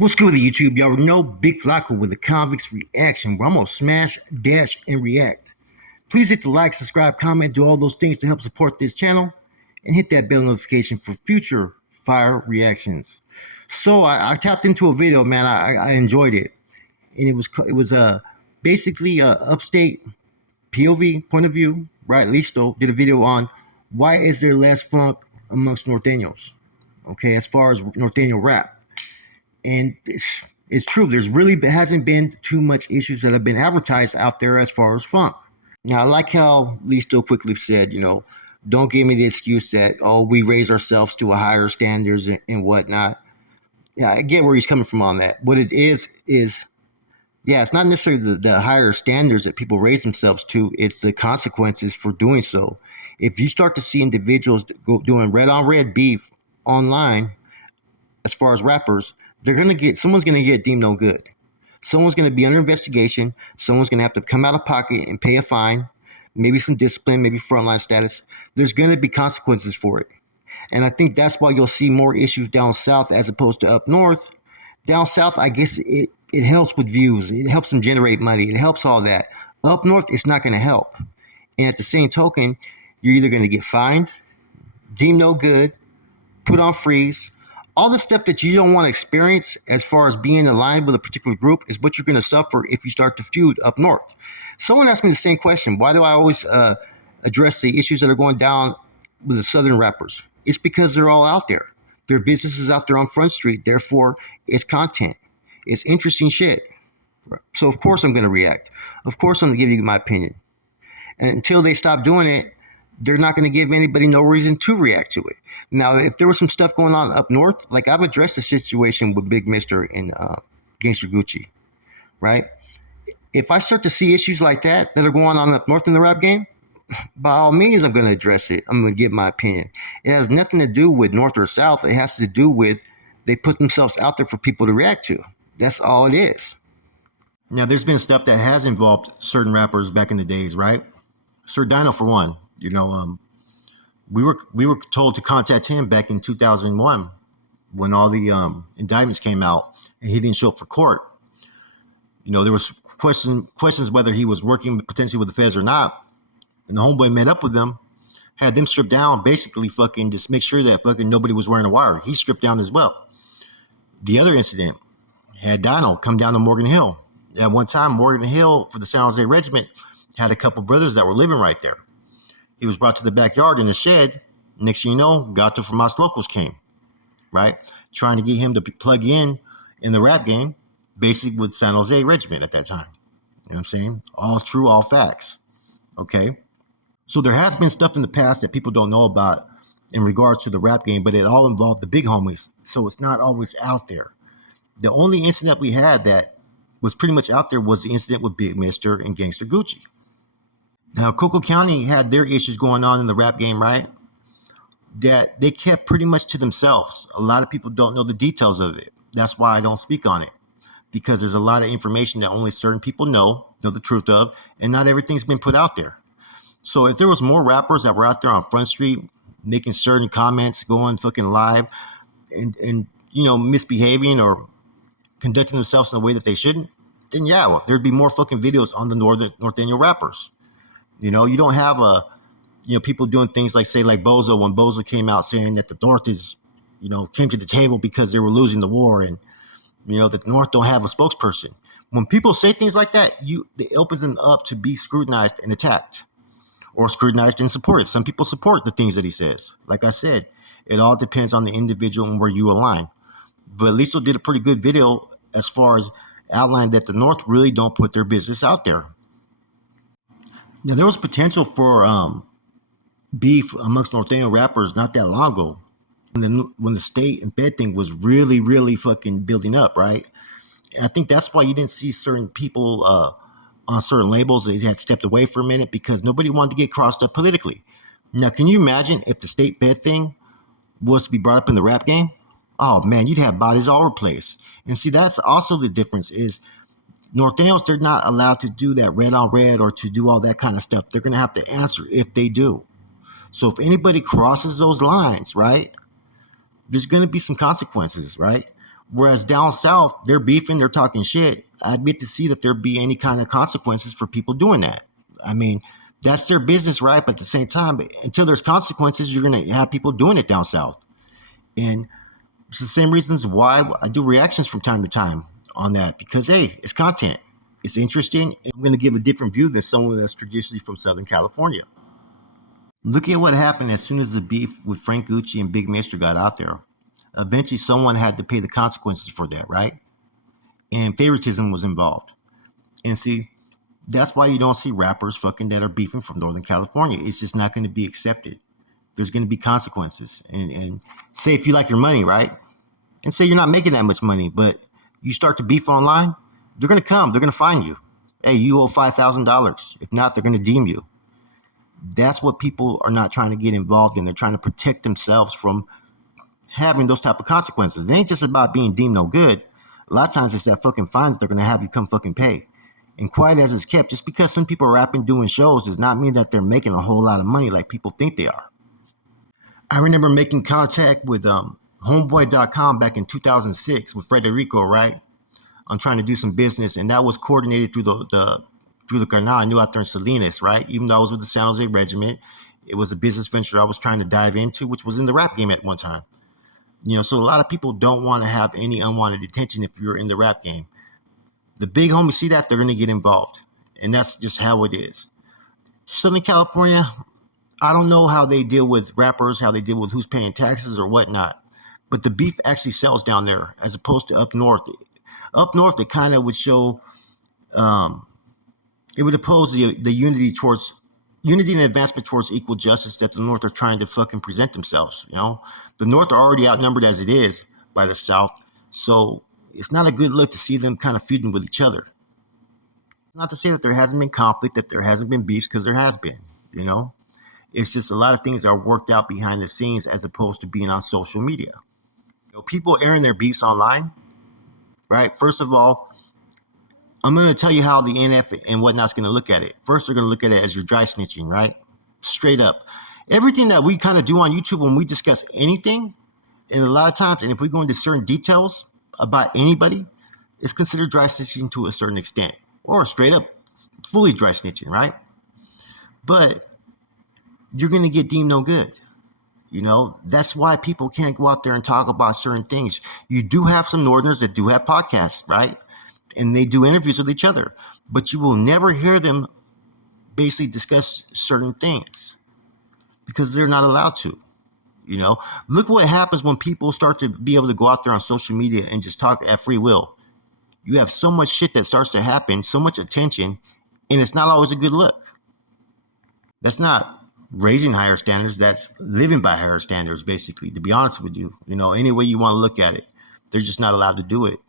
What's good with the YouTube? Y'all know Big Flacco with a convicts reaction where I'm gonna smash, dash, and react. Please hit the like, subscribe, comment, do all those things to help support this channel, and hit that bell notification for future fire reactions. So I tapped into a video, man. I enjoyed it, and it was basically Upstate POV point of view, right? Listo did a video on why is there less funk amongst Norteños, okay, as far as Norteño rap. And it's true. There's really hasn't been too much issues that have been advertised out there as far as funk. Now, I like how Listo quickly said, don't give me the excuse that, oh, we raise ourselves to a higher standards and whatnot. Yeah, I get where he's coming from on that. What it is, yeah, it's not necessarily the higher standards that people raise themselves to. It's the consequences for doing so. If you start to see individuals doing red on red beef online, as far as rappers, someone's gonna get deemed no good. Someone's gonna be under investigation. Someone's gonna have to come out of pocket and pay a fine, maybe some discipline, maybe frontline status. There's gonna be consequences for it. And I think that's why you'll see more issues down south as opposed to up north. Down south, I guess it helps with views. It helps them generate money. It helps all that. Up north, it's not gonna help. And at the same token, you're either gonna get fined, deemed no good, put on freeze. All the stuff that you don't want to experience as far as being aligned with a particular group is what you're going to suffer if you start to feud up north. Someone asked me the same question. Why do I always address the issues that are going down with the southern rappers? It's because they're all out there. Their businesses out there on Front Street. Therefore, it's content. It's interesting shit. So, of course, I'm going to react. Of course, I'm going to give you my opinion. And until they stop doing it, they're not going to give anybody no reason to react to it. Now, if there was some stuff going on up north, like I've addressed the situation with Big Mister and Gangster Gucci, right? If I start to see issues like that are going on up north in the rap game, by all means, I'm going to address it. I'm going to give my opinion. It has nothing to do with north or south. It has to do with they put themselves out there for people to react to. That's all it is. Now, there's been stuff that has involved certain rappers back in the days, right? Sir Dino, for one. We were told to contact him back in 2001 when all the indictments came out and he didn't show up for court. There was questions whether he was working potentially with the feds or not. And the homeboy met up with them, had them stripped down, basically fucking just make sure that fucking nobody was wearing a wire. He stripped down as well. The other incident had Dino come down to Morgan Hill. At one time, Morgan Hill for the San Jose Regiment had a couple brothers that were living right there. He was brought to the backyard in a shed. Next thing you know, Gato from Mas Locos came, right? Trying to get him to plug in the rap game, basically with San Jose Regiment at that time. You know what I'm saying? All true, all facts. Okay? So there has been stuff in the past that people don't know about in regards to the rap game, but it all involved the big homies. So it's not always out there. The only incident we had that was pretty much out there was the incident with Big Mister and Gangster Gucci. Now, Coco County had their issues going on in the rap game, right? That they kept pretty much to themselves. A lot of people don't know the details of it. That's why I don't speak on it. Because there's a lot of information that only certain people know the truth of, and not everything's been put out there. So if there was more rappers that were out there on Front Street making certain comments, going fucking live, and misbehaving or conducting themselves in a way that they shouldn't, then yeah, well, there'd be more fucking videos on the Norteño rappers. You don't have people doing things like Bozo, when Bozo came out saying that the North is, came to the table because they were losing the war, and that the North don't have a spokesperson. When people say things like that, it opens them up to be scrutinized and attacked, or scrutinized and supported. Some people support the things that he says. Like I said, it all depends on the individual and where you align. But Listo did a pretty good video as far as outlining that the North really don't put their business out there. Now, there was potential for beef amongst Norteño rappers not that long ago when the state and Fed thing was really, really fucking building up, right? And I think that's why you didn't see certain people on certain labels. They had stepped away for a minute because nobody wanted to get crossed up politically. Now, can you imagine if the state Fed thing was to be brought up in the rap game? Oh, man, you'd have bodies all over the place. And see, that's also the difference is Norteños, they're not allowed to do that red on red or to do all that kind of stuff. They're going to have to answer if they do. So if anybody crosses those lines, right, there's going to be some consequences, right? Whereas down south, they're beefing, they're talking shit. I'd get to see that there be any kind of consequences for people doing that. I mean, that's their business, right? But at the same time, until there's consequences, you're gonna have people doing it down south. And it's the same reasons why I do reactions from time to time on that, because hey, it's content. It's interesting. I'm gonna give a different view than someone that's traditionally from Southern California. Look at what happened as soon as the beef with Frank Gucci and Big Mister got out there. Eventually, someone had to pay the consequences for that, right? And favoritism was involved. And see, that's why you don't see rappers fucking that are beefing from Northern California. It's just not going to be accepted. There's going to be consequences. And say if you like your money, right? And say you're not making that much money, but you start to beef online, they're going to come. They're going to find you. Hey, you owe $5,000. If not, they're going to deem you. That's what people are not trying to get involved in. They're trying to protect themselves from having those type of consequences. It ain't just about being deemed no good. A lot of times it's that fucking fine that they're going to have you come fucking pay. And quiet as it's kept, just because some people are rapping doing shows does not mean that they're making a whole lot of money like people think they are. I remember making contact with homeboy.com back in 2006 with Federico, right? I'm trying to do some business, and that was coordinated through the canal I knew out there in Salinas, right? Even though I was with the San Jose Regiment, it was a business venture I was trying to dive into, which was in the rap game at one time. So a lot of people don't want to have any unwanted attention if you're in the rap game. The big homies see that, they're going to get involved. And that's just how it is. Southern California, I don't know how they deal with rappers, how they deal with who's paying taxes or whatnot. But the beef actually sells down there as opposed to up north. Up north, it kind of would show, it would oppose the unity and advancement towards equal justice that the North are trying to fucking present themselves. The North are already outnumbered as it is by the South. So it's not a good look to see them kind of feuding with each other. Not to say that there hasn't been conflict, that there hasn't been beefs, because there has been. It's just a lot of things are worked out behind the scenes as opposed to being on social media. People airing their beefs online, right? First of all, I'm going to tell you how the NF and whatnot's going to look at it. First, they're going to look at it as you're dry snitching, right? Straight up. Everything that we kind of do on YouTube when we discuss anything, and a lot of times, and if we go into certain details about anybody, it's considered dry snitching to a certain extent, or straight up fully dry snitching, right? But you're going to get deemed no good. That's why people can't go out there and talk about certain things. You do have some Northerners that do have podcasts, right? And they do interviews with each other, but you will never hear them basically discuss certain things because they're not allowed to. Look what happens when people start to be able to go out there on social media and just talk at free will. You have so much shit that starts to happen, so much attention, and it's not always a good look. That's not raising higher standards. That's living by higher standards, basically, to be honest with you. Any way you want to look at it, they're just not allowed to do it.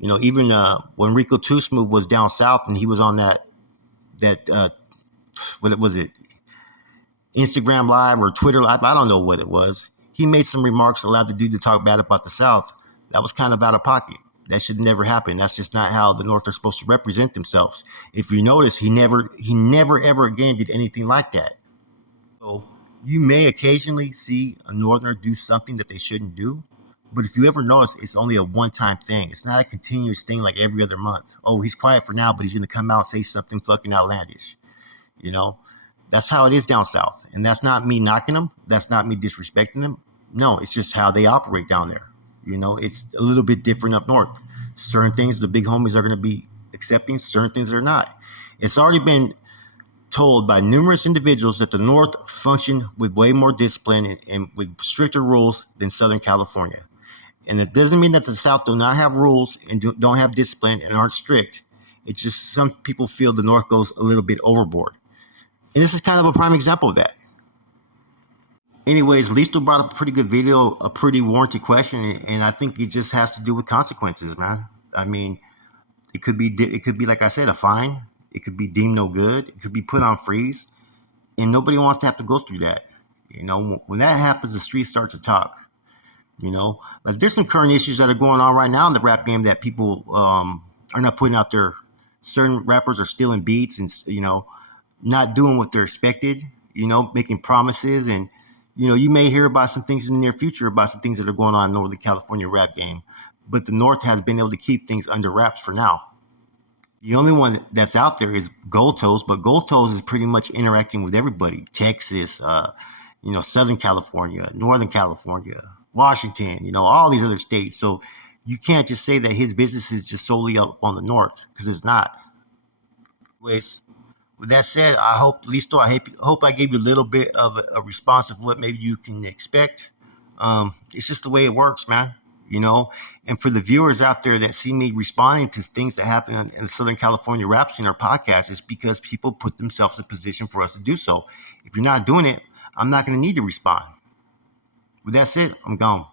Even when Rico Too Smooth was down south and he was on that what was it, Instagram Live or Twitter Live, I don't know what it was. He made some remarks allowed the dude to talk bad about the South. That was kind of out of pocket. That should never happen. That's just not how the North are supposed to represent themselves. If you notice, he never ever again did anything like that. So you may occasionally see a Northerner do something that they shouldn't do. But if you ever notice, it's only a one-time thing. It's not a continuous thing like every other month. Oh, he's quiet for now, but he's going to come out and say something fucking outlandish. That's how it is down south. And that's not me knocking them. That's not me disrespecting them. No, it's just how they operate down there. It's a little bit different up north. Certain things the big homies are going to be accepting, certain things they're not. It's already been told by numerous individuals that the North function with way more discipline and with stricter rules than Southern California. And it doesn't mean that the South do not have rules and don't have discipline and aren't strict. It's just some people feel the North goes a little bit overboard. And this is kind of a prime example of that. Anyways, Listo brought up a pretty good video, a pretty warranted question, and I think it just has to do with consequences, man. I mean, it could be like I said, a fine. It could be deemed no good. It could be put on freeze, and nobody wants to have to go through that. When that happens, the streets start to talk. Like there's some current issues that are going on right now in the rap game that people are not putting out there. Certain rappers are stealing beats and not doing what they're expected. Making promises, and you may hear about some things in the near future about some things that are going on in Northern California rap game. but the North has been able to keep things under wraps for now. The only one that's out there is Gold Toes, but Gold Toes is pretty much interacting with everybody. Texas, Southern California, Northern California, Washington, all these other states. So you can't just say that his business is just solely up on the North, because it's not. Anyways, with that said, I hope, Listo, hope I gave you a little bit of a response of what maybe you can expect. It's just the way it works, man. And for the viewers out there that see me responding to things that happen in the Southern California rap scene or podcast, it's because people put themselves in position for us to do so. If you're not doing it, I'm not going to need to respond. With that said, I'm gone.